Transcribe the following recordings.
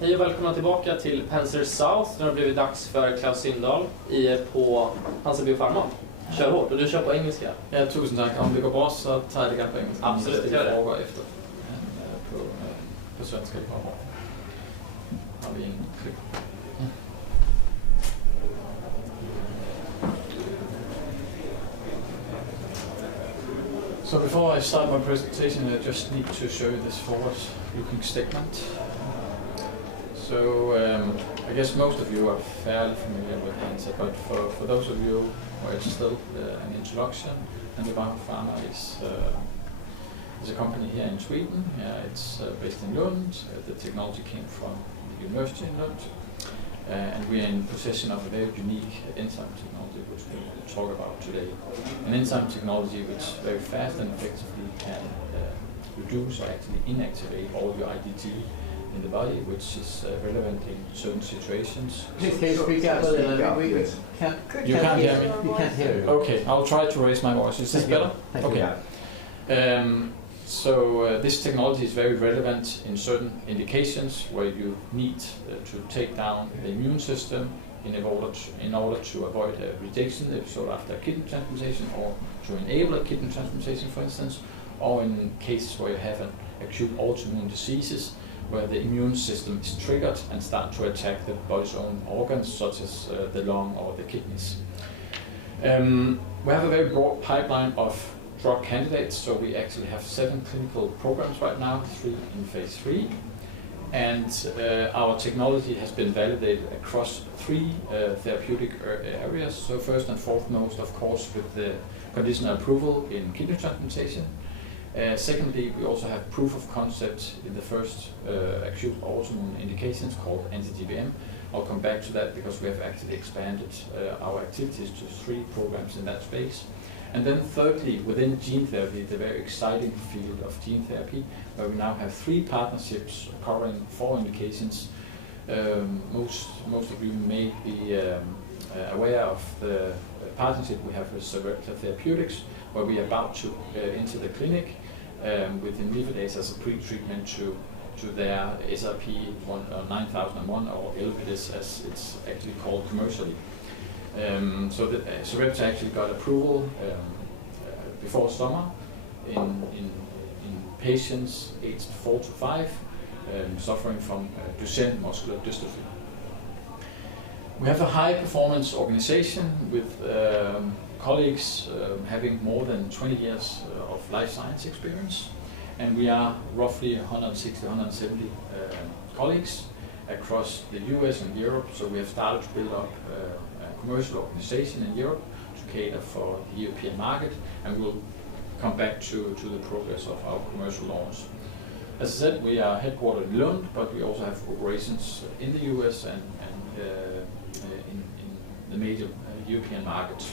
Hej och välkomna tillbaka till Penser South. Nu har det blivit dags för Klaus Syndahl på Hansa Biopharma. Kör hårt, och du kör på engelska. Ja, tusind tak. Om det går bra, så tar jeg det gerne på engelsk. Absolut, det gör det. Foregår efter på svenska. Har vi ingen klipp. So before I start my presentation, I just need to show you this forward-looking statement. So I guess most of you are fairly familiar with Hansa, but for those of you where it's still an introduction, and the Biopharma is a company here in Sweden. It's based in Lund. The technology came from the university in Lund, and we are in possession of a very unique enzyme technology, which we will talk about today. An enzyme technology which very fast and effectively can reduce or actually inactivate all your IgG in the body, which is relevant in certain situations. Please, can you speak up a little? You can't hear me? You can't hear me. Okay, I'll try to raise my voice. Is this better? Okay. So this technology is very relevant in certain indications where you need to take down the immune system in order to avoid a rejection episode after a kidney transplantation, or to enable a kidney transplantation, for instance, or in cases where you have an acute autoimmune diseases where the immune system is triggered and start to attack the body's own organs, such as the lung or the kidneys. We have a very broad pipeline of drug candidates, so we actually have 7 clinical programs right now, 3 in phase 3, and our technology has been validated across 3 therapeutic areas. So first and foremost, of course, with the conditional approval in kidney transplantation. Secondly, we also have proof of concept in the first acute autoimmune indications called anti-GBM. I'll come back to that because we have actually expanded our activities to 3 programs in that space. And then thirdly, within gene therapy, the very exciting field of gene therapy, where we now have 3 partnerships covering 4 indications. Most of you may be aware of the partnership we have with Sarepta Therapeutics, where we are about to enter the clinic with imlifidase as a pre-treatment to their SRP 9001, or Elpidis as it's actually called commercially. So Sarepta actually got approval before summer in patients aged 4 to 5 suffering from Duchenne muscular dystrophy. We have a high-performance organization with colleagues having more than 20 years of life science experience, and we are roughly 160-170 colleagues across the US and Europe. So we have started to build up a commercial organization in Europe to cater for the European market, and we'll come back to the progress of our commercial launch. As I said, we are headquartered in Lund, but we also have operations in the US and in the major European markets.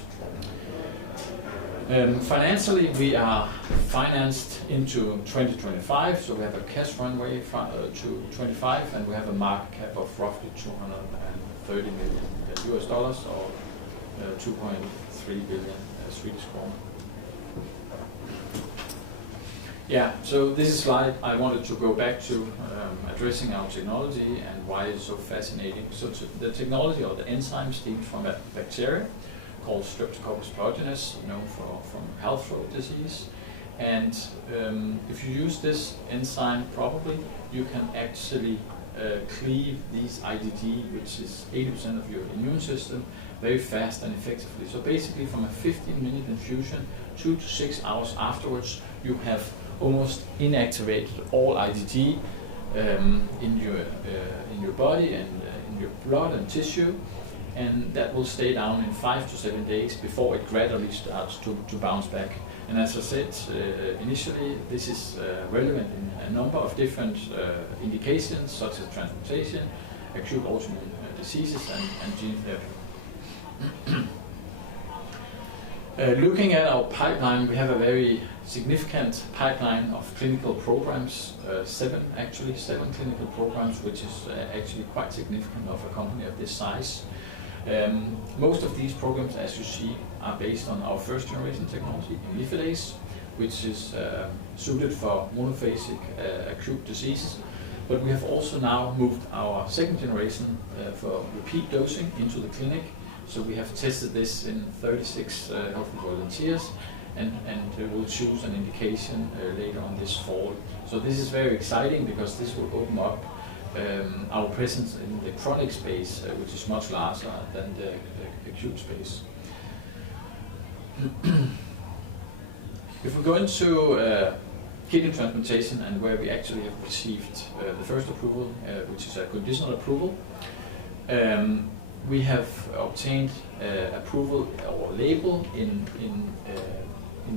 Financially, we are financed into 2025, so we have a cash runway to 25, and we have a market cap of roughly $230 million US dollars, or 2.3 billion Swedish kronor. Yeah, so this is a slide I wanted to go back to addressing our technology and why it's so fascinating. So the technology, or the enzyme, stems from a bacteria called Streptococcus pyogenes, known from health throat disease. And if you use this enzyme properly, you can actually cleave these IgG, which is 80% of your immune system, very fast and effectively. So basically, from a 15-minute infusion, 2 to 6 hours afterwards, you have almost inactivated all IgG in your body and in your blood and tissue, and that will stay down in 5 to 7 days before it gradually starts to bounce back. And as I said initially, this is relevant in a number of different indications, such as transplantation, acute autoimmune diseases, and gene therapy. Looking at our pipeline, we have a very significant pipeline of clinical programs, 7 clinical programs, which is actually quite significant of a company of this size. Most of these programs, as you see, are based on our first generation technology, imlifidase, which is suited for monophasic acute diseases. But we have also now moved our second generation for repeat dosing into the clinic. So we have tested this in 36 healthy volunteers, and we will choose an indication later on this fall. So this is very exciting because this will open up our presence in the chronic space, which is much larger than the acute space. If we go into kidney transplantation and where we actually have received the first approval, which is a conditional approval, we have obtained approval or label in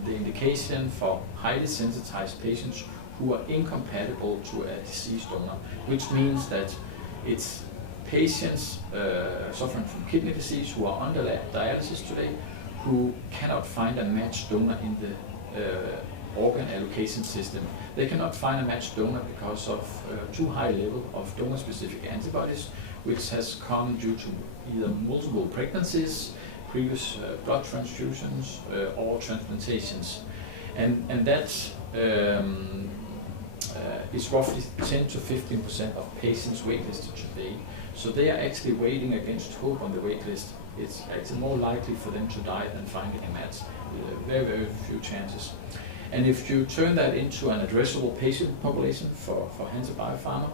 the indication for highly sensitized patients who are incompatible to a deceased donor, which means that it's patients suffering from kidney disease who are under dialysis today who cannot find a matched donor in the organ allocation system. They cannot find a matched donor because of too high level of donor-specific antibodies, which has come due to either multiple pregnancies, previous blood transfusions, or transplantations. And that is roughly 10 to 15% of patients waitlisted today. So they are actually waiting against hope on the waitlist. It's actually more likely for them to die than finding a match, with very, very few chances. And if you turn that into an addressable patient population for Hansa Biopharma,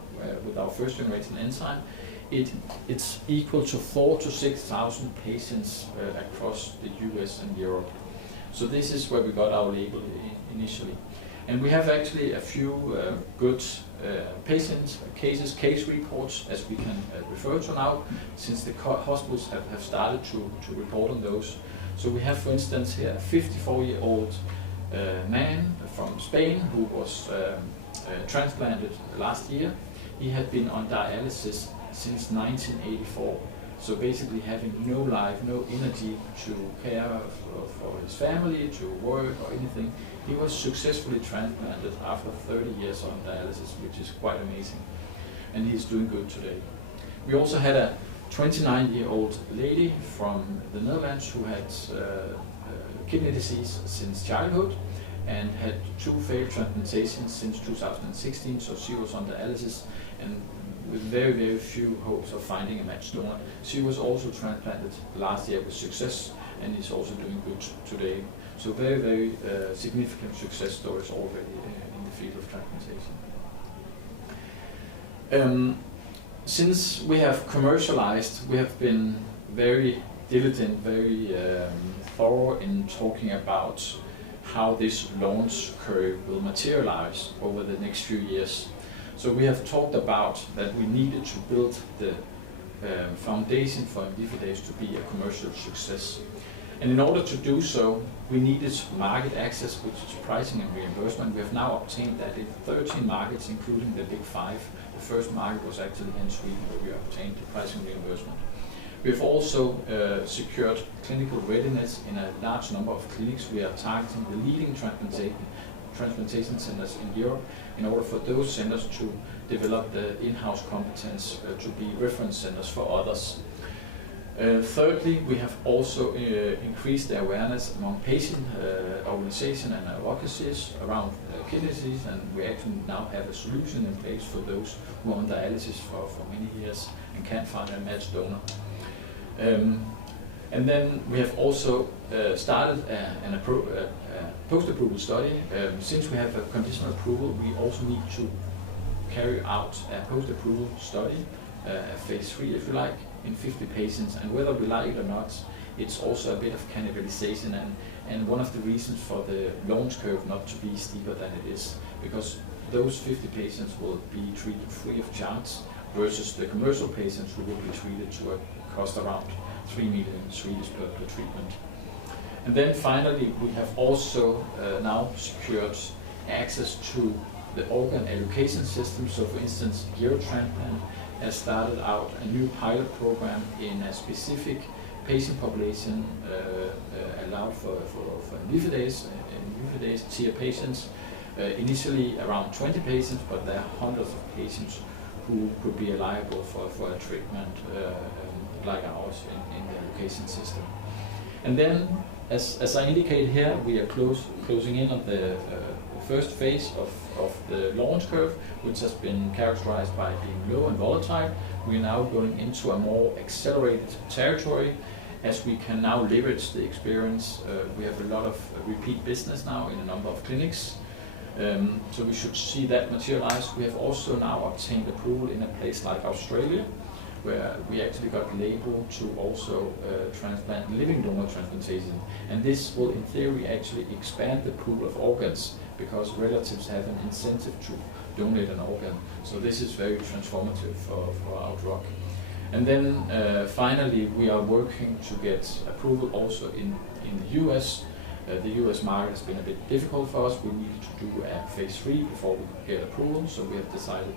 with our first generation enzyme, it's equal to 4,000 to 6,000 patients across the US and Europe. So this is where we got our label initially. And we have actually a few good patient cases, case reports, as we can refer to now, since the hospitals have started to report on those. So we have, for instance, here a 54-year-old man from Spain who was transplanted last year. He had been on dialysis since 1984. So basically having no life, no energy to care for his family, to work or anything. He was successfully transplanted after 30 years on dialysis, which is quite amazing. And he's doing good today. We also had a 29-year-old lady from the Netherlands who had kidney disease since childhood and had 2 failed transplantations since 2016, so she was on dialysis and with very, very few hopes of finding a matched donor. She was also transplanted last year with success and is also doing good today. So very, very significant success stories already in the field of transplantation. Since we have commercialized, we have been very diligent, very thorough in talking about how this launch curve will materialize over the next few years. So we have talked about that we needed to build the foundation for imlifidase to be a commercial success. And in order to do so, we needed market access, which is pricing and reimbursement. We have now obtained that in 13 markets, including the big 5. The first market was actually in Sweden, where we obtained the pricing and reimbursement. We have also secured clinical readiness in a large number of clinics. We are targeting the leading transplantation centers in Europe in order for those centers to develop the in-house competence to be reference centers for others. Thirdly, we have also increased the awareness among patient organizations and advocacies around kidney disease, and we actually now have a solution in place for those who are on dialysis for many years and can't find a matched donor. And then we have also started a post-approval study. Since we have a conditional approval, we also need to carry out a post-approval study, a phase 3 if you like, in 50 patients. And whether we like it or not, it's also a bit of cannibalization and one of the reasons for the launch curve not to be steeper than it is, because those 50 patients will be treated free of charge versus the commercial patients who will be treated to a cost around 3 million Swedish per treatment. And then finally, we have also now secured access to the organ allocation system. So for instance, Eurotransplant has started out a new pilot program in a specific patient population allowed for imlifidase tier patients. Initially around 20 patients, but there are hundreds of patients who could be liable for a treatment like ours in the allocation system. And then as I indicate here, we are closing in on the first phase of the launch curve, which has been characterized by being low and volatile. We are now going into a more accelerated territory, as we can now leverage the experience. We have a lot of repeat business now in a number of clinics, so we should see that materialize. We have also now obtained approval in a place like Australia, where we actually got label to also transplant living donor transplantation. And this will, in theory, actually expand the pool of organs, because relatives have an incentive to donate an organ. So this is very transformative for our drug. And then finally, we are working to get approval also in the US. The US market has been a bit difficult for us. We needed to do a phase 3 before we could get approval. So we have decided,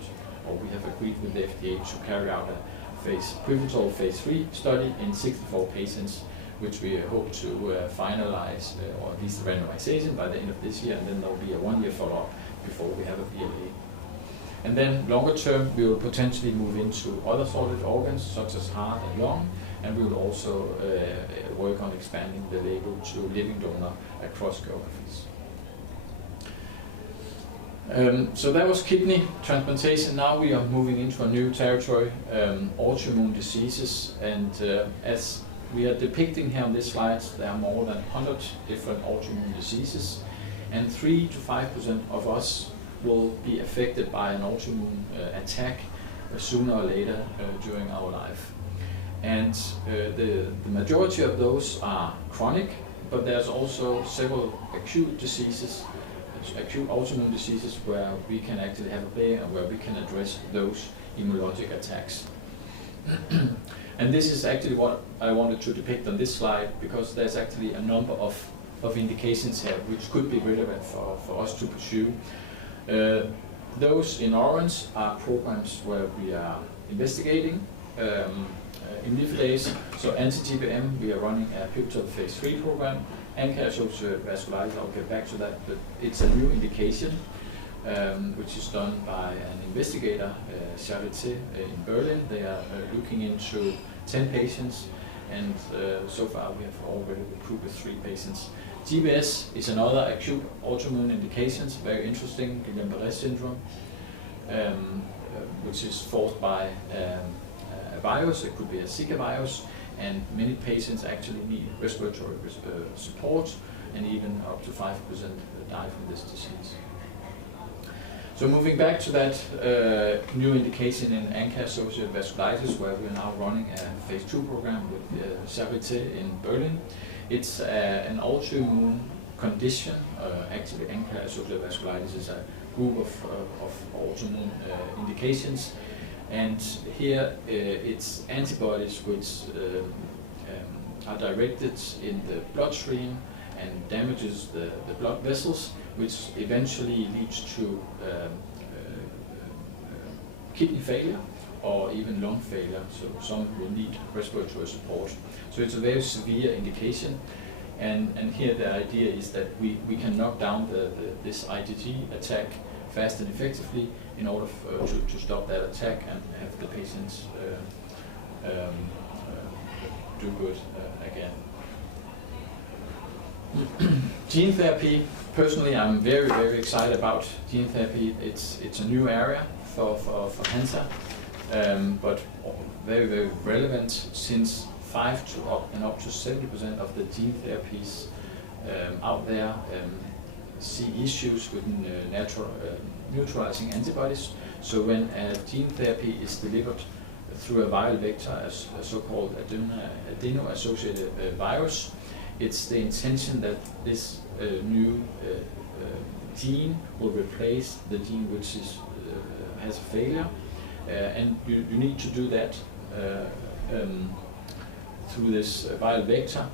or we have agreed with the FDA to carry out a pivotal phase 3 study in 64 patients, which we hope to finalize, or at least randomization, by the end of this year, and then there will be a 1-year follow-up before we have a BLA. And then longer term, we will potentially move into other solid organs, such as heart and lung, and we will also work on expanding the label to living donor across geographies. So that was kidney transplantation. Now we are moving into a new territory, autoimmune diseases, and as we are depicting here on this slide, there are more than 100 different autoimmune diseases, and 3 to 5% of us will be affected by an autoimmune attack sooner or later during our life. And the majority of those are chronic, but there's also several acute diseases, acute autoimmune diseases, where we can actually have a play and where we can address those immunologic attacks. And this is actually what I wanted to depict on this slide, because there's actually a number of indications here which could be relevant for us to pursue. Those in orange are programs where we are investigating imlifidase. So anti-GBM, we are running a pivotal phase 3 program. ANCA-associated vasculitis, I'll get back to that, but it's a new indication which is done by an investigator, Charité in Berlin. They are looking into 10 patients, and so far we have already recruited 3 patients. GBS is another acute autoimmune indication, very interesting, Guillain-Barré syndrome, which is caused by a virus. It could be a Zika virus, and many patients actually need respiratory support, and even up to 5% die from this disease. So moving back to that new indication in ANCA-associated vasculitis, where we're now running a phase 2 program with Charité in Berlin. It's an autoimmune condition. Actually, ANCA-associated vasculitis is a group of autoimmune indications. And here it's antibodies which are directed in the bloodstream and damages the blood vessels, which eventually leads to kidney failure or even lung failure. So some will need respiratory support. So it's a very severe indication. And here the idea is that we can knock down this IgG attack fast and effectively in order to stop that attack and have the patients do good again. Gene therapy, personally I'm very, very excited about gene therapy. It's a new area for Hansa, but very, very relevant, since 5 to up to 70% of the gene therapies out there see issues with neutralizing antibodies. So when a gene therapy is delivered through a viral vector, a so-called adeno-associated virus, it's the intention that this new gene will replace the gene which has a failure, and you need to do that through this viral vector.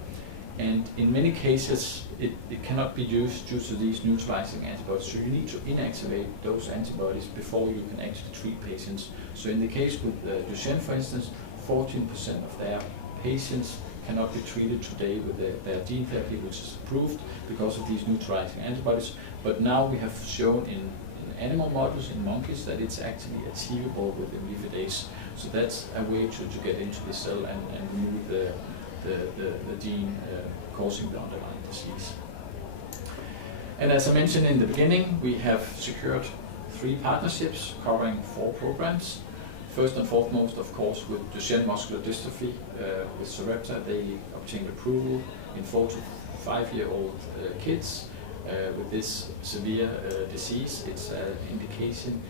And in many cases, it cannot be used due to these neutralizing antibodies. So you need to inactivate those antibodies before you can actually treat patients. So in the case with Duchenne, for instance, 14% of their patients cannot be treated today with their gene therapy, which is approved because of these neutralizing antibodies. But now we have shown in animal models, in monkeys, that it's actually achievable with imlifidase. So that's a way to get into the cell and remove the gene causing the underlying disease. And as I mentioned in the beginning, we have secured 3 partnerships covering 4 programs. First and foremost, of course, with Duchenne muscular dystrophy, with Sarepta, they obtained approval in 4 to 5-year-old kids with this severe disease. It's an indication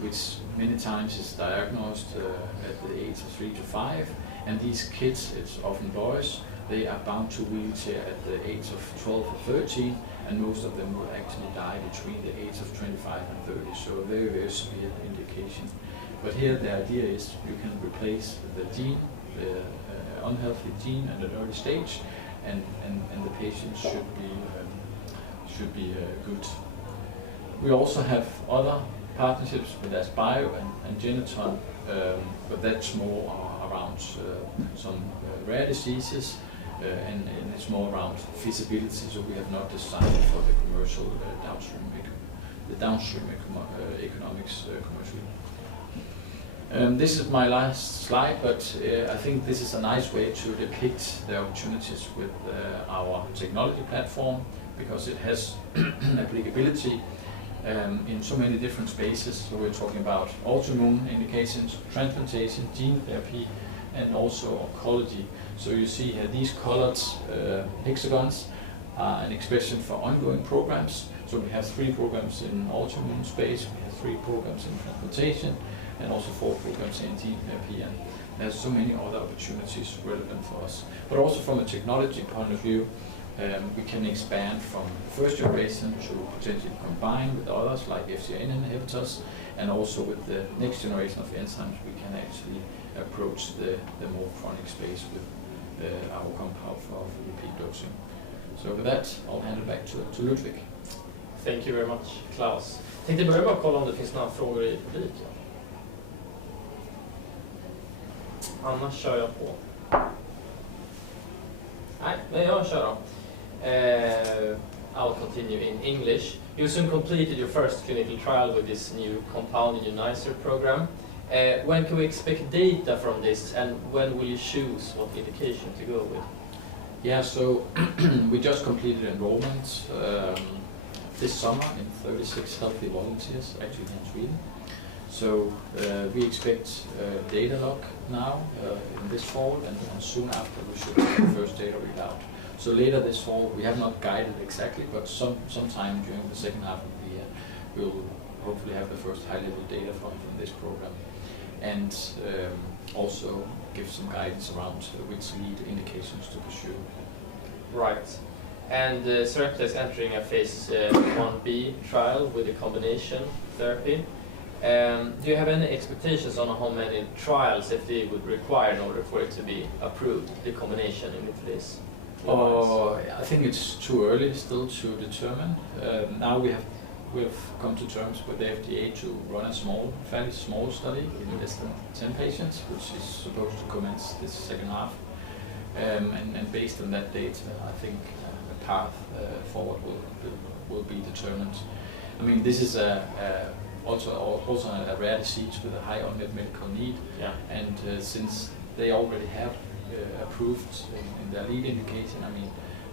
which many times is diagnosed at the age of 3 to 5, and these kids, it's often boys, they are bound to wheelchair at the age of 12 or 13, and most of them will actually die between the age of 25 and 30, so a very, very severe indication. But here the idea is you can replace the gene, the unhealthy gene at an early stage, and the patient should be good. We also have other partnerships with AskBio and Geneton, but that's more around some rare diseases, and it's more around feasibility, so we have not decided for the commercial downstream economics commercially. This is my last slide, but I think this is a nice way to depict the opportunities with our technology platform, because it has applicability in so many different spaces. So we're talking about autoimmune indications, transplantation, gene therapy, and also oncology. So you see here these colored hexagons are an expression for ongoing programs. So we have 3 programs in autoimmune space, we have 3 programs in transplantation, and also 4 programs in gene therapy. And there's so many other opportunities relevant for us. But also from a technology point of view, we can expand from first generation to potentially combine with others like FcRn inhibitors, and also with the next generation of enzymes we can actually approach the more chronic space with our compound for repeat dosing. So with that, I'll hand it back to Ludwig. Thank you very much, Klaus. Jag tänkte börja med att kolla om det finns några frågor i publiken. Annars kör jag på. Nej, men jag kör då. I'll continue in English. You soon completed your first clinical trial with this new compound immunizer program. When can we expect data from this, and when will you choose what indication to go with? Yeah, so we just completed enrollment this summer in 36 healthy volunteers, actually in Sweden. So we expect data lock now in this fall, and soon after we should have the first data readout. So later this fall, we have not guided exactly, but sometime during the second half of the year, we'll hopefully have the first high-level data from this program, and also give some guidance around which lead indications to pursue. Right. And Sarepta is entering a phase 1b trial with a combination therapy. Do you have any expectations on how many trials FDA would require in order for it to be approved, the combination in this? I think it's too early still to determine. Now we've come to terms with the FDA to run a fairly small study in less than 10 patients, which is supposed to commence this second half. And based on that data, I think the path forward will be determined. I mean, this is also a rare disease with a high unmet medical need, yeah. And since they already have approved in their lead indication, I mean,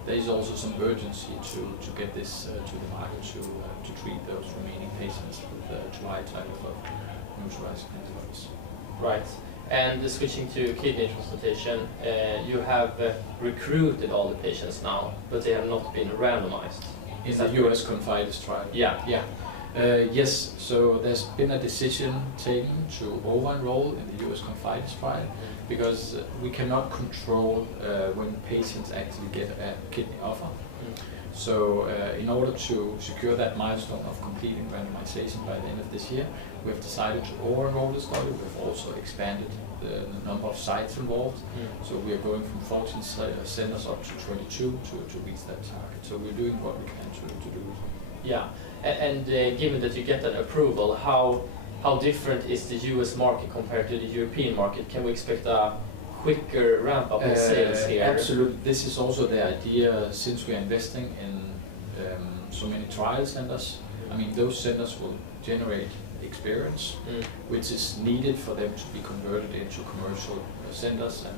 there is also some urgency to get this to the market to treat those remaining patients with too high titers of neutralizing antibodies. Right. And switching to kidney transplantation, you have recruited all the patients now, but they have not been randomized. In the US ConfIdeS trial? Yeah. Yeah. Yes, so there's been a decision taken to over-enroll in the US ConfIdeS trial, because we cannot control when patients actually get a kidney offer. So in order to secure that milestone of completing randomization by the end of this year, we have decided to over-enroll the study. We've also expanded the number of sites involved. So we are going from 14 centers up to 22 to reach that target. So we're doing what we can to do it. Yeah, and given that you get that approval, how different is the US market compared to the European market? Can we expect a quicker ramp up in sales here? Absolutely. This is also the idea, since we are investing in so many trial centers. I mean, those centers will generate experience, which is needed for them to be converted into commercial centers and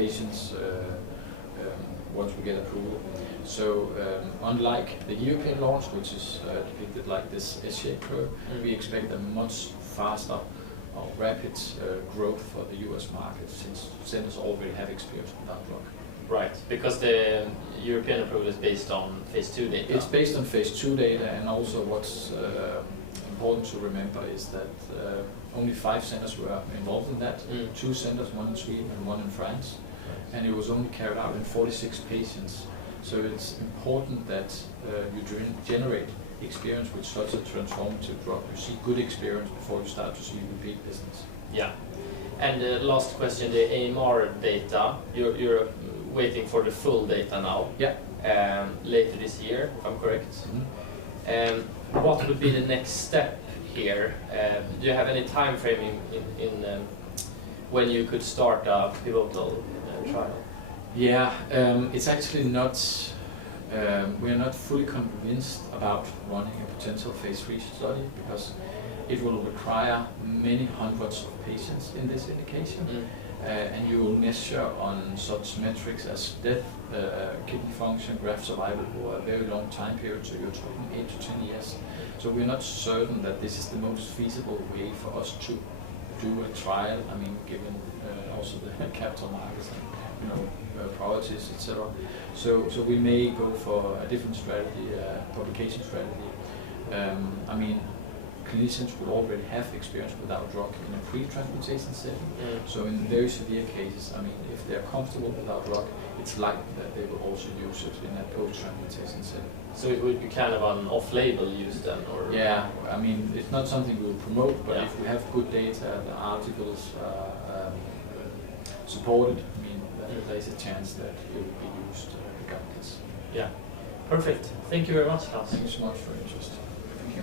patients once we get approval. So unlike the European launch, which is depicted like this S-shaped curve, we expect a much faster or rapid growth for the US market, since centers already have experience with that drug. Right, because the European approval is based on phase 2 data. It's based on phase 2 data, and also what's important to remember is that only 5 centers were involved in that. 2 centers, one in Sweden and one in France, and it was only carried out in 46 patients. So it's important that you generate experience with such a transformative drug. You see good experience before you start to see repeat business. Yeah. And the last question, the AMR data, you're waiting for the full data now. Yeah. Later this year, if I'm correct. What would be the next step here? Do you have any time frame in when you could start a pivotal trial? Yeah, it's actually not. We are not fully convinced about running a potential phase 3 study, because it will require many hundreds of patients in this indication, and you will measure on such metrics as death, kidney function, graft survival over a very long time period, so you're talking 8 to 10 years. So we're not certain that this is the most feasible way for us to do a trial. I mean, given also the capital markets and priorities, etc. So we may go for a different strategy, publication strategy. I mean, clinicians will already have experience with our drug in a pre-transplantation setting. So in very severe cases, I mean, if they're comfortable with our drug, it's likely that they will also use it in a post-transplantation setting. So it would be kind of an off-label use then, or? Yeah, I mean, it's not something we'll promote, but if we have good data, the articles supported, I mean, there's a chance that it will be used regardless. Yeah, perfect. Thank you very much, Klaus. Thank you so much for your interest. Thank you.